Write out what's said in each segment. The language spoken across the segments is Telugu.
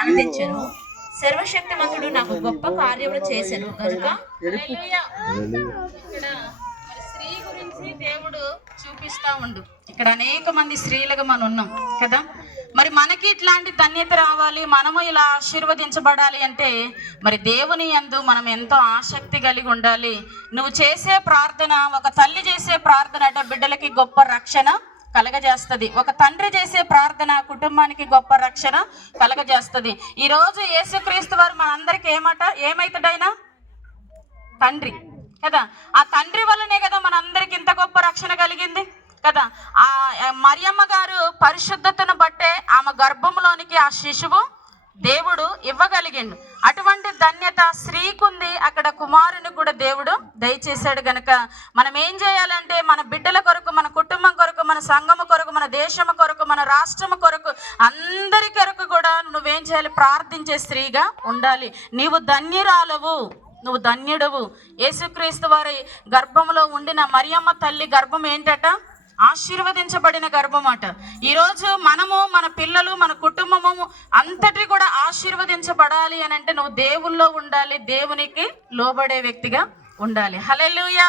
ఆనందించను. సర్వశక్తిమంతుడు నాకు గొప్ప కార్యములు చేశాను కనుక. ఇక్కడ స్త్రీ గురించి దేవుడు చూపిస్తా ఉండు. ఇక్కడ అనేక మంది స్త్రీలుగా మనం ఉన్నాం కదా. మరి మనకి ఇట్లాంటి ధన్యత రావాలి, మనము ఇలా ఆశీర్వదించబడాలి అంటే మరి దేవుని యందు మనం ఎంతో ఆసక్తి కలిగి ఉండాలి. నువ్వు చేసే ప్రార్థన, ఒక తల్లి చేసే ప్రార్థన అట బిడ్డలకి గొప్ప రక్షణ కలగజేస్తుంది. ఒక తండ్రి చేసే ప్రార్థన కుటుంబానికి గొప్ప రక్షణ కలగజేస్తుంది. ఈరోజు యేసుక్రీస్తు వారు మనందరికి ఏమవుతాడైనా తండ్రి కదా. ఆ తండ్రి వల్లనే కదా మనందరికి ఇంత గొప్ప రక్షణ కలిగింది కదా. ఆ మరియమ్మ గారు పరిశుద్ధతను బట్టే ఆమె గర్భంలోనికి ఆ శిశువు దేవుడు ఇవ్వగలిగిండు. అటువంటి ధన్యత స్త్రీకుంది. అక్కడ కుమారుని కూడా దేవుడు దయచేశాడు. గనక మనం ఏం చేయాలంటే మన బిడ్డల కొరకు, మన కుటుంబం కొరకు, మన సంఘము కొరకు, మన దేశము కొరకు, మన రాష్ట్రము కొరకు, అందరి కొరకు కూడా నువ్వేం చేయాలి? ప్రార్థించే స్త్రీగా ఉండాలి. నీవు ధన్యురాలవు, నువ్వు ధన్యుడవు. యేసుక్రీస్తు వారి గర్భంలో ఉండిన మరియమ్మ తల్లి గర్భం ఏంటట? ఆశీర్వదించబడిన గర్భం అట. ఈరోజు మనము, మన పిల్లలు, మన కుటుంబము అంతటి కూడా ఆశీర్వదించబడాలి అని అంటే నువ్వు దేవుల్లో ఉండాలి, దేవునికి లోబడే వ్యక్తిగా ఉండాలి. హల్లెలూయా.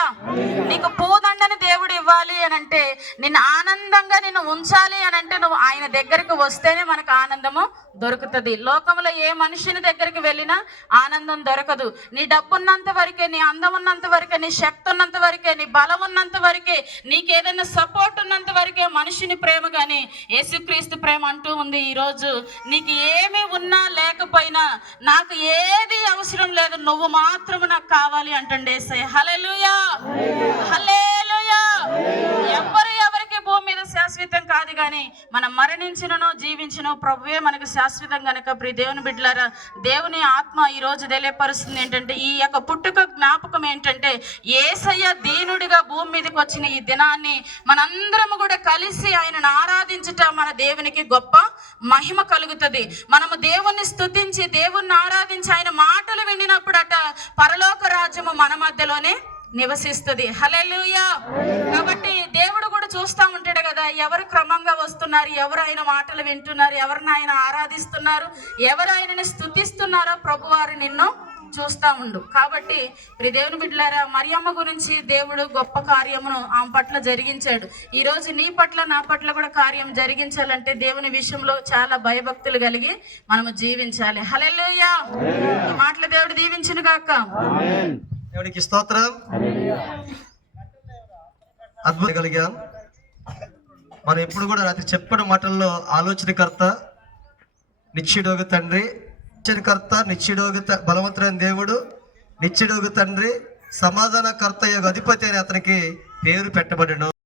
నీకు పూదండని దేవుడు ఇవ్వాలి అని అంటే, నిన్ను ఆనందంగా నిన్ను ఉంచాలి అని అంటే నువ్వు ఆయన దగ్గరికి వస్తేనే మనకు ఆనందము దొరుకుతుంది. లోకంలో ఏ మనిషిని దగ్గరికి వెళ్ళినా ఆనందం దొరకదు. నీ డబ్బు ఉన్నంత వరకే, నీ అందం ఉన్నంత వరకే, నీ శక్తి ఉన్నంత వరకే, నీ బలం ఉన్నంత వరకే, నీకేదైనా సపోర్ట్ ఉన్నంత వరకే మనిషిని ప్రేమ. కానీ యేసుక్రీస్తు ప్రేమ అంటూ ఉంది, ఈరోజు నీకు ఏమి ఉన్నా లేకపోయినా నాకు ఏది అవసరం లేదు, నువ్వు మాత్రము నాకు కావాలి అంటుండే. హల్లెలూయా, హల్లెలూయా. ఎవరికి భూమి మీద శాశ్వతం కాదు, కానీ మనం మరణించినను జీవించను ప్రభువే మనకు శాశ్వతం. కనుక ప్రియ దేవుని బిడ్డలారా, దేవుని ఆత్మ ఈ రోజు తెలియపరుస్తుంది ఏంటంటే, ఈ యొక్క పుట్టుక జ్ఞాపకం ఏంటంటే, యేసయ్య దీనుడిగా భూమి మీదకి వచ్చిన ఈ దినాన్ని మనందరము కూడా కలిసి ఆయనను ఆరాధించుట మన దేవునికి గొప్ప మహిమ కలుగుతుంది. మనము దేవుణ్ణి స్తుతించి, దేవుణ్ణి ఆరాధించి ఆయన మాటలు వినినప్పుడట పరలోక రాజ్యము మన మధ్యలోనే నివసిస్తుంది. హల్లెలూయా. కాబట్టి దేవుడు కూడా చూస్తూ ఉంటాడు కదా, ఎవరు క్రమంగా వస్తున్నారు, ఎవరు ఆయన మాటలు వింటున్నారు, ఎవరిని ఆయన ఆరాధిస్తున్నారు, ఎవరు ఆయనని స్తుతిస్తున్నారో ప్రభువారు నిన్ను చూస్తూ ఉండు. కాబట్టి దేవుని బిడ్డలారా, మరియమ్మ గురించి దేవుడు గొప్ప కార్యమును ఆమె పట్ల జరిగించాడు. ఈరోజు నీ పట్ల, నా పట్ల కూడా కార్యం జరిగించాలంటే దేవుని విషయంలో చాలా భయభక్తులు కలిగి మనము జీవించాలి. హల్లెలూయా. మాటలు దేవుడు దీవించును గాక. దేవునికి స్తోత్రం. అద్భుతం కలిగాం. మనం ఎప్పుడు కూడా రాత్రి చెప్పిన మాటల్లో ఆలోచనకర్త, నిత్యుడోగు తండ్రి, కర్త, నిత్యుడోగు బలవంతుడైన దేవుడు, నిత్యుడోగు తండ్రి, సమాధానకర్త యొక్క అధిపతి అని అతనికి పేరు పెట్టబడెను.